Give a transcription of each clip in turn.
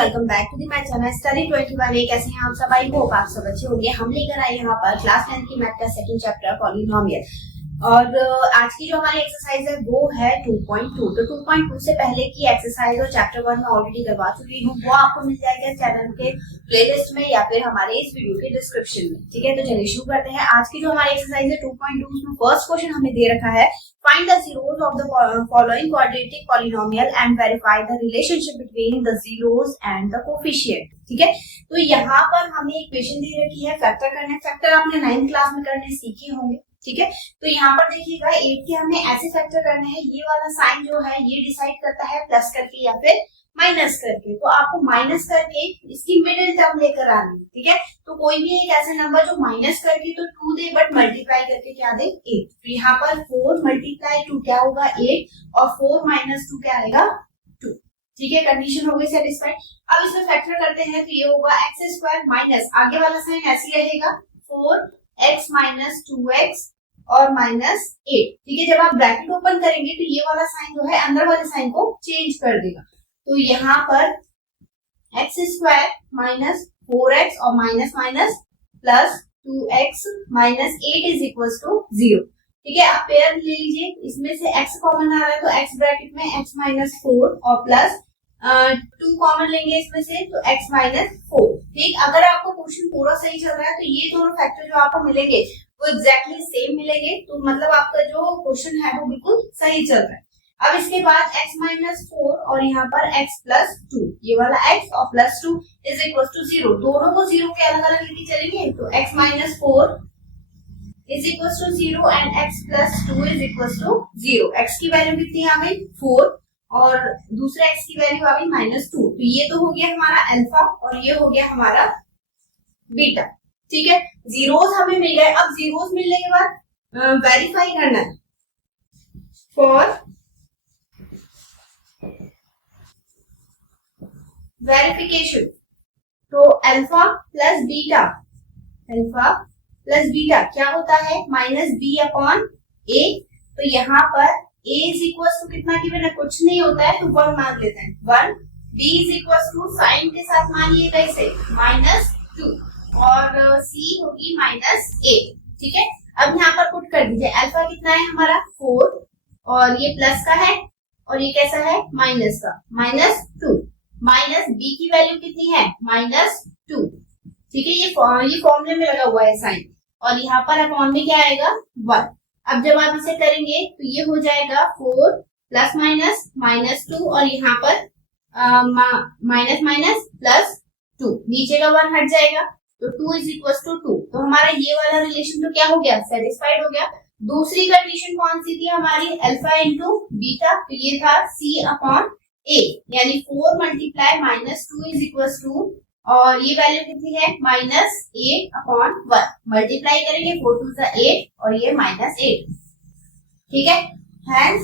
Welcome back to the my channel study 21। कैसे हैं आप सब? आई होप आप सब अच्छे होंगे। हम लेकर आए यहाँ पर क्लास 10 की मैथ का सेकंड चैप्टर पॉलिनोमियल और आज की जो हमारी एक्सरसाइज है वो है 2.2। तो 2.2 से पहले की एक्सरसाइज और चैप्टर 1 में ऑलरेडी करवा चुकी हूँ, वो आपको मिल जाएगा चैनल के प्लेलिस्ट में या फिर हमारे इस वीडियो के डिस्क्रिप्शन में। ठीक है, तो चलिए शुरू करते हैं। आज की जो हमारी एक्सरसाइज है 2.2, उसमें फर्स्ट क्वेश्चन हमें दे रखा है, find the zeros of the following quadratic polynomial and verify the relationship between the zeros and the coefficient। ठीक है, तो यहाँ पर हमें इक्वेशन दे रखी है, फैक्टर करना है। फैक्टर आपने 9th क्लास में करने सीखे होंगे। ठीक है, तो यहाँ पर देखिएगा 8 के हमें ऐसे फैक्टर करने हैं, ये वाला साइन जो है ये डिसाइड करता है प्लस करके या फिर माइनस करके। तो आपको माइनस करके इसकी मिडिल टर्म लेकर आनी है। ठीक है, तो कोई भी एक ऐसा नंबर जो माइनस करके तो 2 दे बट मल्टीप्लाई करके क्या दे 8। तो यहाँ पर 4 मल्टीप्लाई 2 क्या होगा 8 और 4 माइनस 2 क्या आएगा 2। ठीक है, कंडीशन हो गई सेटिस्फाइड। अब इसमें फैक्टर करते हैं तो ये होगा एक्स स्क्वायर माइनस आगे वाला साइन ऐसे रहेगा 4x माइनस 2x और माइनस 8। ठीक है, जब आप ब्रैकेट ओपन करेंगे तो ये वाला साइन जो है अंदर वाले साइन को चेंज कर देगा। तो यहाँ पर एक्स स्क्वायर माइनस 4x और minus minus plus 2x minus 8 is equal to 0। ठीक है, आप पेयर ले लीजिए, इसमें से x कॉमन आ रहा है तो x ब्रैकेट में x माइनस 4 और प्लस 2 कॉमन लेंगे इसमें से तो x माइनस 4। ठीक, अगर आपको क्वेश्चन पूरा सही चल रहा है तो ये दोनों फैक्टर जो आपको मिलेंगे वो एग्जैक्टली सेम मिलेंगे, तो मतलब आपका जो क्वेश्चन है वो बिल्कुल सही चल रहा है। अब इसके बाद x माइनस 4 और यहाँ पर x प्लस 2, ये वाला x और प्लस 2 इज इक्वल टू 0। दोनों को 0 के अलग अलग लेके चलेंगे तो x minus 4 is equal to 0 and x plus 2 is equal to 0। x की वैल्यू कितनी आ गई 4 और दूसरे x की वैल्यू आ गई माइनस 2। तो ये तो हो गया हमारा अल्फा और ये हो गया हमारा बीटा। ठीक है, जीरोस हमें मिल गए। अब जीरोस मिलने के बाद वेरीफाई करना है फॉर वेरिफिकेशन। तो अल्फा प्लस बीटा क्या होता है माइनस बी अपॉन ए। तो यहाँ पर a इज इक्वल टू कितना की बिना कुछ नहीं होता है तो 1 मान लेते हैं 1। b is equal to sign के साथ मानिएगा इसे माइनस 2 और c होगी माइनस 8। ठीक है, अब यहाँ पर पुट कर दीजिए। अल्फा कितना है हमारा 4 और ये प्लस का है और ये कैसा है माइनस का माइनस 2। माइनस बी की वैल्यू कितनी है माइनस 2। ठीक है, ये फॉर्मूले में लगा हुआ है साइन और यहाँ पर अपॉन में क्या आएगा 1। अब जब आप इसे करेंगे तो ये हो जाएगा 4 प्लस माइनस माइनस 2 और यहाँ पर माइनस माइनस प्लस 2, नीचे का 1 हट जाएगा तो 2 इज इक्वल टू 2। तो हमारा ये वाला रिलेशन तो क्या हो गया सेटिस्फाइड हो गया। दूसरी कंडीशन कौन सी थी हमारी अल्फा इंटू बीटा, तो ये था c अपॉन a यानी 4 multiply minus 2 is equal to और ये वैल्यू कितनी है माइनस 8 अपॉन 1। मल्टीप्लाई करेंगे 4 2 सा 8 और ये माइनस 8। ठीक है, हैंस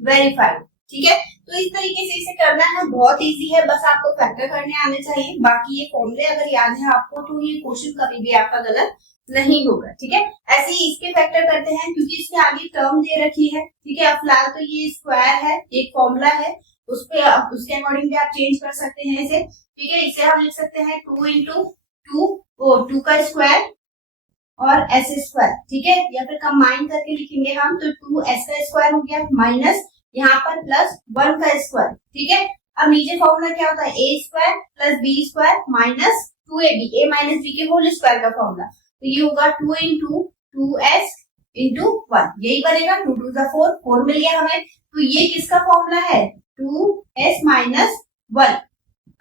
वेरीफाइड। ठीक है, तो इस तरीके से इसे करना है, बहुत इजी है, बस आपको फैक्टर करने आने चाहिए। बाकी ये फॉर्मूले अगर याद है आपको तो ये क्वेश्चन कभी भी आपका गलत नहीं होगा। ठीक है, ऐसे ही इसके फैक्टर करते हैं क्योंकि इसके आगे टर्म दे रखी है। ठीक है, अब फिलहाल तो ये स्क्वायर है, एक फॉर्मूला है, उसके अकॉर्डिंग भी आप चेंज कर सकते हैं इसे। ठीक है, इसे हम लिख सकते हैं 2 इंटू 2 का स्क्वायर और एस स्क्वायर। ठीक है, या फिर कंबाइन करके लिखेंगे हम तो 2s का स्क्वायर हो गया माइनस यहाँ पर प्लस 1 का स्क्वायर। ठीक है, अब नीचे फॉर्मूला क्या होता है a square plus b square minus 2ab, a minus b के होल स्क्वायर का फॉर्मूला। तो ये होगा 2 इंटू 2s इंटू 1, यही बनेगा 2 2 सा 4 मिल गया हमें। तो ये किसका फॉर्मूला है 2s माइनस 1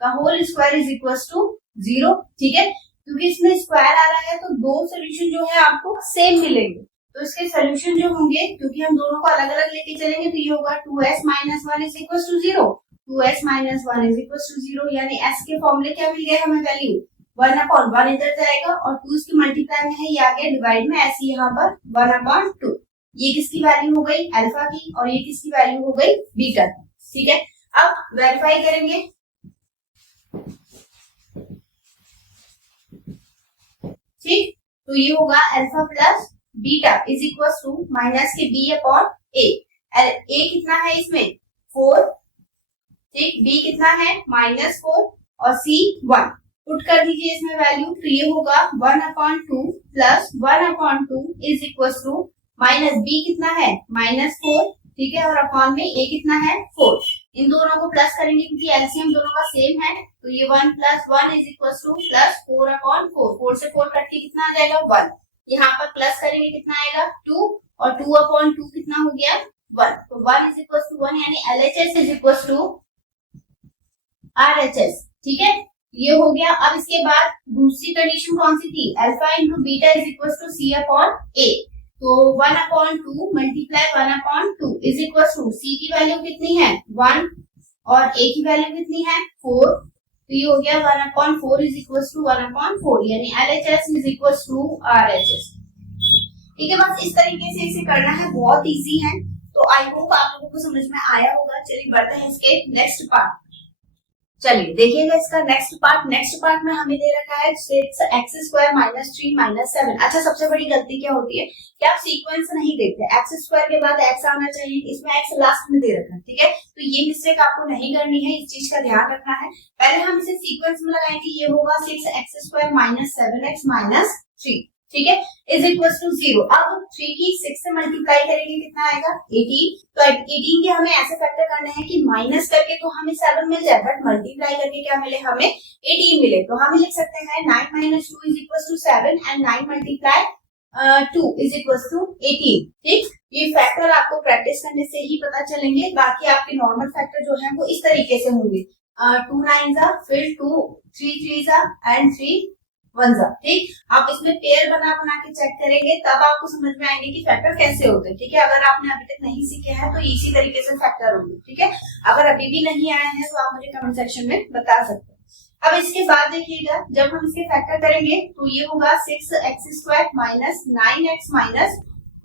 का whole square is equal to 0। ठीक है, क्योंकि इसमें स्क्वायर आ रहा है तो दो सोल्यूशन जो है आपको सेम मिलेंगे, तो इसके सोल्यूशन जो होंगे क्योंकि हम दोनों को अलग अलग लेके चलेंगे तो ये होगा 2s minus 1 is equal to 0। 2s minus 1 is equal to 0 यानी s के फॉर्मूले क्या मिल गए हमें वैल्यू 1 अपॉन 1 इधर जाएगा और 2 इसकी मल्टीप्लाई में है, ये आ गया डिवाइड में, ऐसे यहाँ पर 1 अपॉन 2। ये किसकी वैल्यू हो गई अल्फा की और ये किसकी वैल्यू हो गई बीटा की। ठीक है, अब वेरीफाई करेंगे। ठीक, तो ये होगा alpha plus beta is equal to minus के बी अपॉन ए। ए कितना है इसमें 4, ठीक, बी कितना है -4 और सी 1। पुट कर दीजिए इसमें वैल्यू, तो ये होगा 1/2 plus 1/2 is equal to minus B कितना है -4, ठीक है, और अपॉन में ए कितना है 4। इन दोनों को प्लस करेंगे क्योंकि एलसीएम दोनों का सेम है, तो ये 1 + 1 इज इक्वल टू प्लस 4/4। 4 से 4 कट के कितना आ जाएगा 1। यहाँ पर प्लस करेंगे कितना आएगा 2 और 2/2 कितना हो गया 1। तो 1 इज इक्वल टू 1 यानी LHS is equal to RHS, ठीक है, ये हो गया। अब इसके बाद दूसरी कंडीशन कौन सी थी, alpha into beta is equal to C/A। तो 1/2 multiply 1/2 is equal to C की वैल्यू कितनी है 1 और ए की वैल्यू कितनी है 4। तो ये हो गया 1/4 इज इक्वल टू 1/4 यानी LHS is equal to RHS, ठीक है। बस इस तरीके से इसे करना है, बहुत इजी है। तो आई होप आप लोगों को समझ में आया होगा। चलिए बढ़ते हैं इसके नेक्स्ट पार्ट। चलिए देखिएगा इसका नेक्स्ट पार्ट। नेक्स्ट पार्ट में हमें दे रखा है 6x² - 3 - 7। अच्छा, सबसे बड़ी गलती क्या होती है कि आप सीक्वेंस नहीं देखते, x² के बाद x आना चाहिए, इसमें x लास्ट में दे रखा है, ठीक है। तो ये मिस्टेक आपको नहीं करनी है, इस चीज का ध्यान रखना है। पहले हम इसे सीक्वेंस में लगाएंगे, ये होगा 6x² - 7x - 3, ठीक है, इज इक्वल टू 0। अब 3 की 6 से मल्टीप्लाई करेंगे कितना आएगा 18। तो 18 के हमें ऐसे फैक्टर करने हैं कि माइनस करके तो हमें 7 मिल जाए, बट मल्टीप्लाई करके क्या मिले हमें 18 मिले। तो हम लिख सकते हैं 9 - 2 is equal to 7 and 9 × 2 is equal to 18, ठीक। ये फैक्टर आपको प्रैक्टिस करने से ही पता चलेंगे, बाकी आपके नॉर्मल फैक्टर जो है वो इस तरीके से होंगे 2 9 फिर 2 3 3 एंड 3 1, ठीक। आप इसमें पेयर बना के चेक करेंगे, तब आपको समझ में आएंगे कि फैक्टर कैसे होते हैं, ठीक है। अगर आपने अभी तक नहीं सीखे हैं तो इसी तरीके से फैक्टर होंगे, ठीक है। अगर अभी भी नहीं आए हैं तो आप मुझे कमेंट सेक्शन में बता सकते हैं। अब इसके बाद देखिएगा, जब हम इसके फैक्टर करेंगे तो ये होगा 6x² - 9x -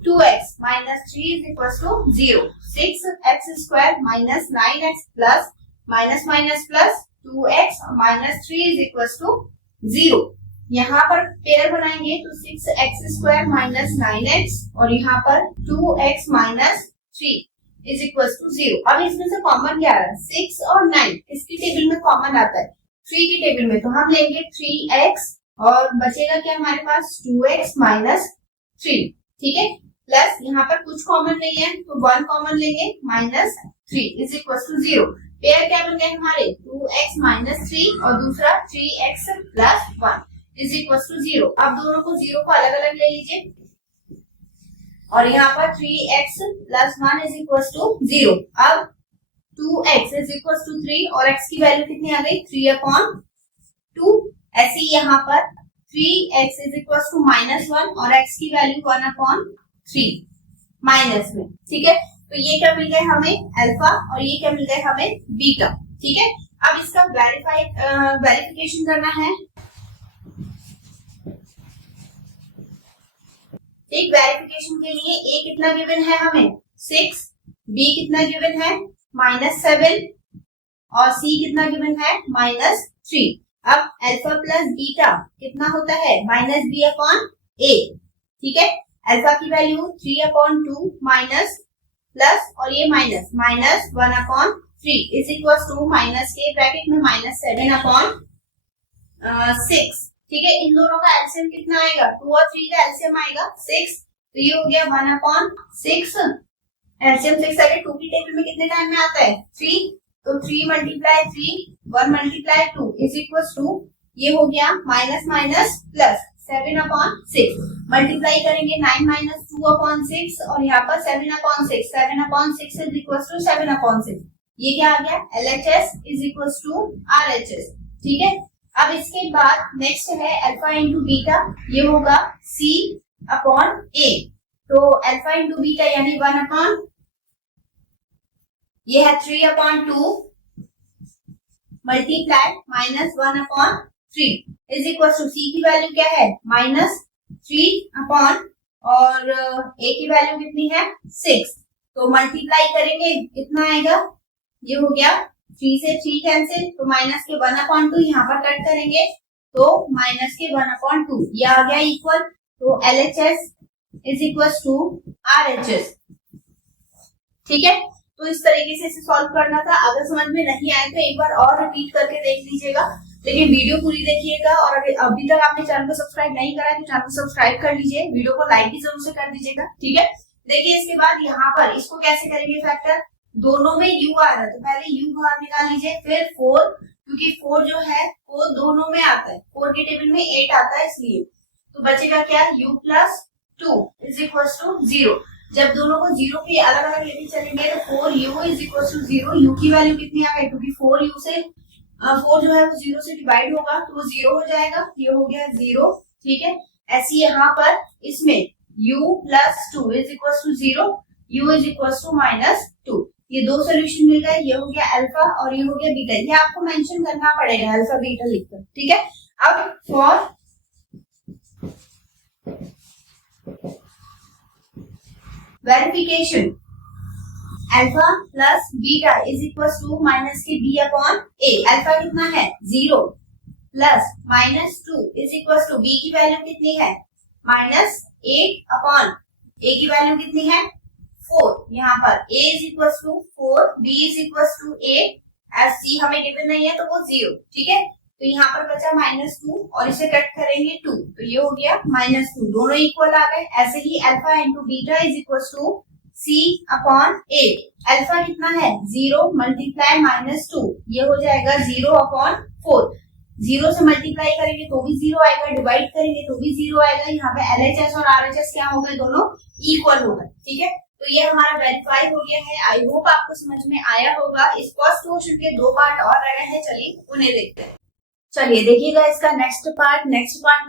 2x - 3 is equal to 0। 6x² - 9x plus minus plus 2x - 3 is equal to 0। यहाँ पर पेयर बनाएंगे तो 6x² - 9x और यहाँ पर 2x - 3 इज इक्वल टू 0। अब इसमें से कॉमन क्या आ रहा है 6 और 9 किसकी टेबल में कॉमन आता है 3 की टेबल में, तो हम लेंगे 3x और बचेगा क्या हमारे पास 2x - 3, ठीक है। प्लस यहाँ पर कुछ कॉमन नहीं है तो 1 कॉमन लेंगे -3 इज इक्वल टू 0। पेयर क्या बन गए हमारे 2x - 3 और दूसरा 3x + 1 इज इक्वल टू 0। अब दोनों को 0 को अलग अलग ले लीजिए और यहाँ पर 3x + 1 इज इक्वल टू 0। अब 2x इज इक्वल टू 3 और x की वैल्यू कितनी आ गई 3/2। ऐसे ही यहाँ पर 3x इज इक्वल टू -1 और x की वैल्यू 1/3 माइनस में, ठीक है। तो ये क्या मिल गए हमें अल्फा और ये क्या मिल गए हमें बीटा, ठीक है। अब इसका वेरिफिकेशन करना है। एक वेरिफिकेशन के लिए a कितना गिवन है हमें 6, b कितना गिवन है -7 और c कितना गिवन है -3। अब अल्फा प्लस बीटा कितना होता है -b/a, ठीक है। अल्फा की वैल्यू 3/2 माइनस प्लस और ये minus -1/3 is equal to minus के ब्रैकेट में -7/6, ठीक है। इन दोनों का एलसीएम कितना आएगा 2 और 3 का एलसीएम आएगा 6, तो ये हो गया 1/6। एलसीएम 6 आगे 2 की टेबल में कितने टाइम में आता है 3, तो 3 × 3 1 × 2 इज इक्वल टू ये हो गया माइनस प्लस 7/6। मल्टीप्लाई करेंगे 9 - 2/6 और यहाँ पर 7/6 7/6 इज इक्वल टू 7/6। ये क्या आ गया LHS is equal to RHS, ठीक है। अब इसके बाद नेक्स्ट है अल्फा इंटू बीटा, ये होगा C/A। तो अल्फा इंटू बीटा यानी 1/, ये है 3/2 multiply -1/3 is equal to C की वैल्यू क्या है -3 और A की वैल्यू कितनी है 6। तो मल्टीप्लाई करेंगे कितना आएगा, ये हो गया 3 से 3 कैंसिल, तो माइनस के 1/2 यहाँ पर कट करेंगे तो माइनस के 1/2 ये आ गया इक्वल। तो LHS is equal to RHS, ठीक है, तो इस तरीके से इसे सॉल्व करना था। अगर समझ में नहीं आए तो एक बार और रिपीट करके देख लीजिएगा, लेकिन वीडियो पूरी देखिएगा। और अगर अभी तक आपने चैनल को सब्सक्राइब नहीं करा है तो चैनल को सब्सक्राइब कर लीजिए, वीडियो को लाइक भी जरूर से कर दीजिएगा। ठीक है, देखिए इसके बाद यहाँ पर इसको कैसे करेंगे फैक्टर, दोनों में u आ रहा है तो पहले u बाहर निकाल लीजिए, फिर 4, क्योंकि 4 जो है वो दोनों में आता है, 4 के टेबल में 8 आता है इसलिए, तो बचेगा क्या, u plus 2 is equal to 0। जब दोनों को 0 के अलग अलग लेके चलेंगे तो 4u is equal to 0, u की वैल्यू कितनी आ गई, क्योंकि 4u से 4 जो है वो 0 से डिवाइड होगा तो वो 0 हो जाएगा, ये हो गया 0। ठीक है, ऐसे यहाँ पर इसमें u plus 2 is equal to 0, u is equal to minus 2। ये दो सोल्यूशन मिल गए, ये हो गया अल्फा और ये हो गया बीटा। ये आपको मेंशन करना पड़ेगा अल्फा बीटा लिखकर। ठीक है, अब for verification alpha plus beta is equal to minus के बी अपॉन ए। अल्फा कितना है 0 plus minus 2 is equal to B की वैल्यू कितनी है माइनस 8 अपॉन ए की वैल्यू कितनी है 4। यहाँ पर a is equal to 4, b is equal to 8, as c हमें गिवन नहीं है तो वो 0। ठीक है, तो यहाँ पर बचा -2 और इसे कट करेंगे 2, तो ये हो गया -2, दोनों इक्वल आ गए। ऐसे ही alpha into beta is equal to c upon a। Alpha कितना है 0 मल्टीप्लाई -2, ये हो जाएगा 0 अपॉन 4। 0 से मल्टीप्लाई करेंगे तो भी 0 आएगा, डिवाइड करेंगे तो भी 0 आएगा। यहाँ पे LHS और RHS क्या हो गए, दोनों इक्वल हो गए। ठीक है, तो ये हमारा वेरीफाई हो गया है। आई होप आपको समझ में आया होगा। इस फर्स्ट क्वेश्चन के 2 पार्ट और रह गए हैं, चलिए उन्हें देखते हैं। चलिए देखिएगा इसका नेक्स्ट पार्ट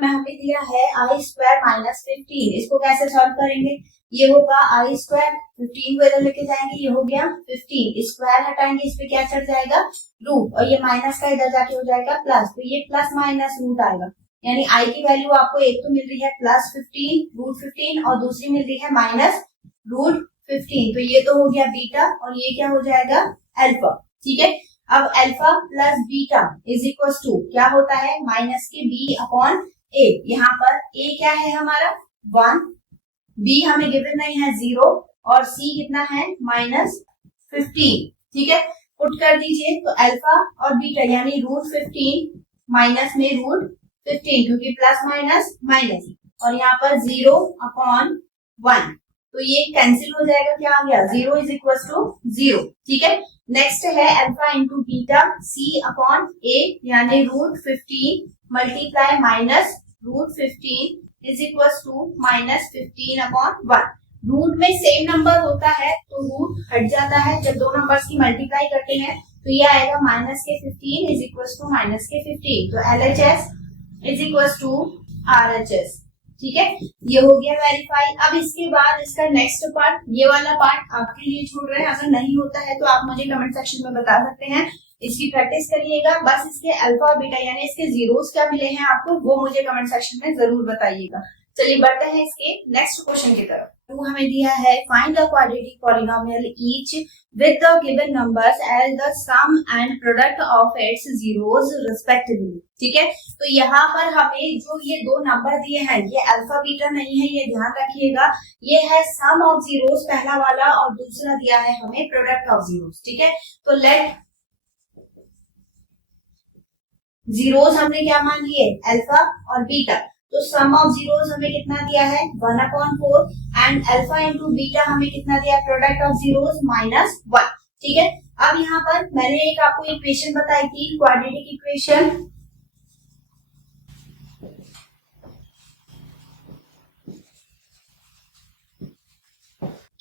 में हमें दिया है आई स्क्वायर माइनस 15। इसको कैसे सॉल्व करेंगे, ये होगा आई स्क्वायर, 15 को इधर लेके जाएंगे, ये हो गया 15, स्क्वायर हटाएंगे, इस पे क्या चढ़ जाएगा रूट, और ये माइनस का इधर जाके हो जाएगा प्लस, तो ये प्लस माइनस रूट आएगा। यानी आई की वैल्यू आपको एक तो मिल रही है प्लस 15 रूट 15 और दूसरी मिल रही है माइनस रूट 15, तो ये तो हो गया बीटा और ये क्या हो जाएगा अल्फा। ठीक है, अब alpha plus beta is equal to क्या होता है माइनस के b अपॉन a। यहाँ पर a क्या है हमारा 1, b हमें गिवन नहीं है 0 और c कितना है -15। ठीक है, पुट कर दीजिए तो अल्फा और बीटा यानी रूट 15 माइनस में रूट 15, क्योंकि प्लस माइनस माइनस, और यहाँ पर 0 अपॉन 1, तो ये कैंसिल हो जाएगा, क्या आ गया 0 इज इक्वल टू 0। ठीक है, नेक्स्ट है alpha into beta c upon a यानी root 15 multiply minus root 15 is equal to minus 15 upon 1। Root में सेम नंबर होता है तो रूट हट जाता है, जब दो नंबर्स की मल्टीप्लाई करते हैं तो ये आएगा माइनस के 15 इज इक्वल टू माइनस के 15, तो LHS is equal to RHS। ठीक है, ये हो गया वेरीफाई। अब इसके बाद इसका नेक्स्ट पार्ट, ये वाला पार्ट आपके लिए छोड़ रहे हैं, अगर नहीं होता है तो आप मुझे कमेंट सेक्शन में बता सकते हैं। इसकी प्रैक्टिस करिएगा, बस इसके अल्फा बीटा यानी इसके जीरोस क्या मिले हैं आपको वो मुझे कमेंट सेक्शन में जरूर बताइएगा। चलिए बढ़ते हैं इसके नेक्स्ट क्वेश्चन की तरफ। तो हमें दिया है find the quadratic polynomial each with the given numbers as the sum and product of its zeros respectively. ठीक है, तो यहाँ पर हमें जो ये दो नंबर दिए हैं ये अल्फा बीटा नहीं है, ये ध्यान रखिएगा। ये है सम ऑफ जीरोस पहला वाला और दूसरा दिया है हमें प्रोडक्ट ऑफ जीरोस। ठीक है, तो लेट जीरोस हमने क्या मान लिए अल्फा और बीटा, तो सम ऑफ जीरोस हमें कितना दिया है 1/4 एंड अल्फा इंटू बीटा हमें कितना दिया है प्रोडक्ट ऑफ जीरोस -1। ठीक है, अब यहाँ पर मैंने एक आपको इक्वेशन बताई थी क्वाड्रेटिक इक्वेशन,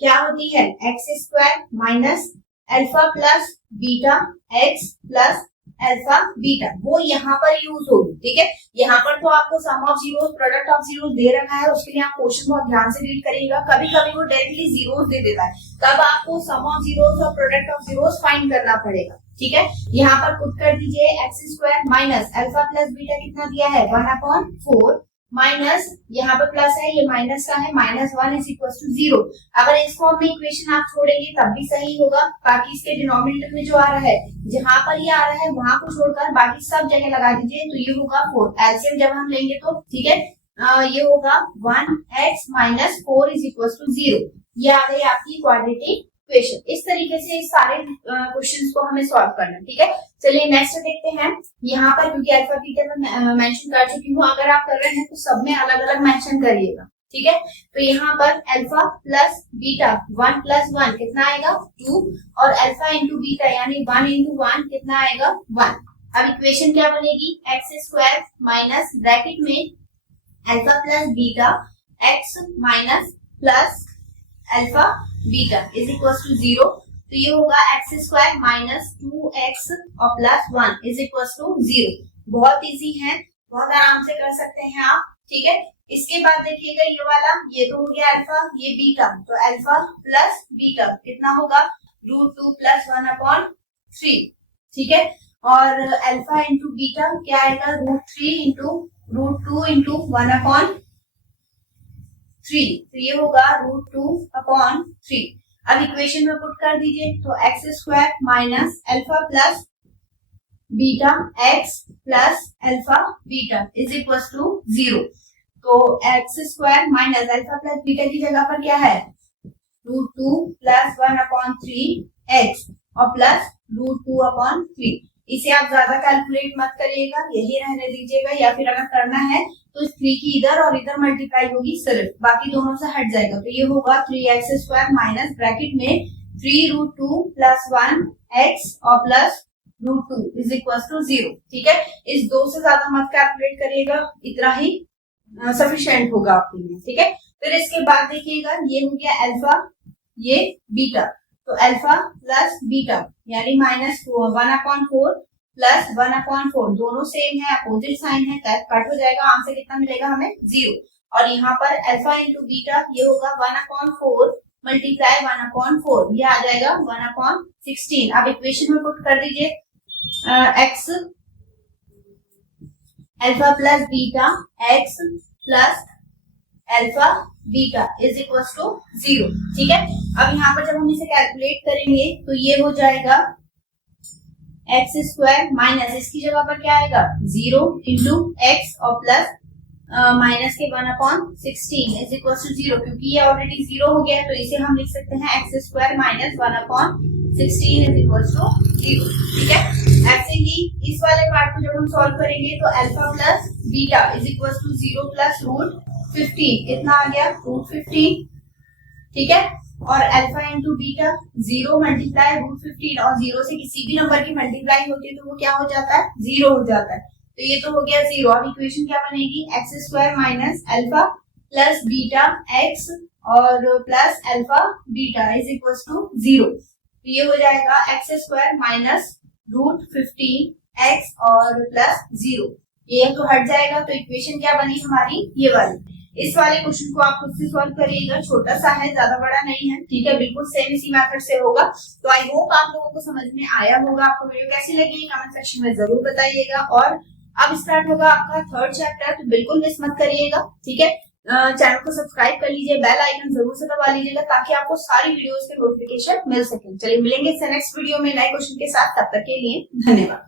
क्या होती है x² minus alpha plus beta x plus alpha beta, वो यहाँ पर यूज होगी। ठीक है, यहाँ पर तो आपको sum of zeros product of zeros दे रखा है, उसके लिए आप क्वेश्चन बहुत ध्यान से रीड करिएगा। कभी कभी वो डायरेक्टली जीरोस दे देता है, तब आपको सम ऑफ जीरोस और प्रोडक्ट ऑफ जीरोस फाइंड करना पड़ेगा। ठीक है, यहाँ पर पुट कर दीजिए x² minus alpha plus beta कितना दिया है 1/4 माइनस यहाँ पर प्लस है, ये माइनस का है -1 इज इक्वल टू 0। अगर इस फॉर्म में इक्वेशन आप छोड़ेंगे तब भी सही होगा, बाकी इसके डिनोमिनेटर में जो आ रहा है जहां पर ये आ रहा है वहां को छोड़कर बाकी सब जगह लगा दीजिए, तो ये होगा 4। एलसीएम जब हम लेंगे तो ठीक है ये होगा 1x - 4 इज इक्वल टू 0। ये आ गई आपकी क्वाड्रेटिक इक्वेशन। इस तरीके से सारे क्वेश्चंस को हमें सॉल्व करना है, ठीक है। चलिए नेक्स्ट देखते हैं। यहाँ पर क्योंकि अल्फा बीटा में मेंशन कर चुकी हूँ, अगर आप कर रहे हैं तो सब में अलग अलग मेंशन करिएगा, ठीक है। तो यहाँ पर अल्फा प्लस बीटा 1 प्लस 1 कितना आएगा 2, और अल्फा इंटू बीटा यानी 1 इंटू 1 कितना आएगा 1। अब इक्वेशन क्या बनेगी, एक्स स्क्वायर माइनस ब्रैकेट में alpha plus beta x minus plus alpha beta is equal to 0। तो ये होगा एक्स स्क्वायर माइनस 2x और प्लस 1 इज इक्वल टू 0। बहुत इजी है, बहुत आराम से कर सकते हैं आप, ठीक है। इसके बाद देखिएगा ये वाला, ये तो हो गया अल्फा, ये बीटा, तो अल्फा प्लस बीटा कितना होगा √2 प्लस 1/3, ठीक है। और अल्फा इंटू बीटा क्या आएगा √3 इंटू √2 इंटू 1/3, तो ये होगा √2/3। अब इक्वेशन में पुट कर दीजिए, तो x square minus alpha plus beta x plus alpha beta is equal to 0। तो x square minus alpha plus beta की जगह पर क्या है √2 प्लस 1/3 एक्स और प्लस √2/3। इसे आप ज्यादा कैलकुलेट मत करिएगा, यही रहने दीजिएगा, या फिर अगर करना है तो 3 की इधर और इधर मल्टीप्लाई होगी सिर्फ, बाकी दोनों से हट जाएगा। तो ये होगा 3x स्क्वायर माइनस ब्रैकेट में 3√2 प्लस 1x और प्लस √2 इज इक्वल टू 0, ठीक है। इस 2 से ज्यादा मत कैलकुलेट करिएगा, इतना ही सफिशिएंट होगा आपके लिए, ठीक है। फिर इसके बाद देखिएगा ये हो गया अल्फा, ये बीटा, तो अल्फा प्लस बीटा यानी माइनस 1/4 प्लस 1/4, दोनों सेम है, अपोजिट साइन है, कट हो जाएगा, आंसर कितना मिलेगा हमें 0। और यहाँ पर अल्फा इंटू बीटा ये होगा 1/4 मल्टीप्लाई 1/4, ये आ जाएगा 1/16। अब इक्वेशन में पुट कर दीजिए x alpha plus beta x plus alpha beta is equal to 0, ठीक है। अब यहाँ पर जब हम इसे कैलकुलेट करेंगे तो ये हो जाएगा एक्स स्क्वायर माइनस इसकी जगह पर क्या आएगा 0 इंटू एक्स और प्लस माइनस के 1/16 इज इक्वल टू 0, क्योंकि ये ऑलरेडी 0 हो गया, तो इसे हम लिख सकते हैं x square minus 1/16 is equal to 0, ठीक है। ऐसे ही इस वाले पार्ट को जब हम सॉल्व करेंगे तो alpha plus beta is equal to 0 plus √15 कितना आ गया √15, ठीक है। और अल्फा इंटू बीटा 0 मल्टीप्लाई √15, और 0 से किसी भी नंबर की मल्टीप्लाई होती है तो वो क्या हो जाता है 0 हो जाता है, तो ये तो हो गया 0। अब इक्वेशन क्या बनेगी x square minus alpha plus beta x और plus alpha beta is equal to 0, तो ये हो जाएगा एक्स स्क्वायर माइनस √15 एक्स और प्लस 0, ये तो हट जाएगा। तो इक्वेशन क्या बनी हमारी ये वाली। इस वाले क्वेश्चन को आप खुद से सॉल्व करिएगा, छोटा सा है, ज्यादा बड़ा नहीं है, ठीक है। बिल्कुल सेम इसी मेथड से होगा। तो आई होप आप लोगों को समझ में आया होगा। आपको वीडियो कैसी लगी कमेंट सेक्शन में जरूर बताइएगा। और अब स्टार्ट होगा आपका 3rd चैप्टर, तो बिल्कुल मिस मत करिएगा, ठीक है। चैनल को सब्सक्राइब कर लीजिए, बेल आइकन जरूर से दबा लीजिएगा ताकि आपको सारी वीडियोस के नोटिफिकेशन मिल सके। चलिए मिलेंगे इससे नेक्स्ट वीडियो में नए क्वेश्चन के साथ, तब तक के लिए धन्यवाद।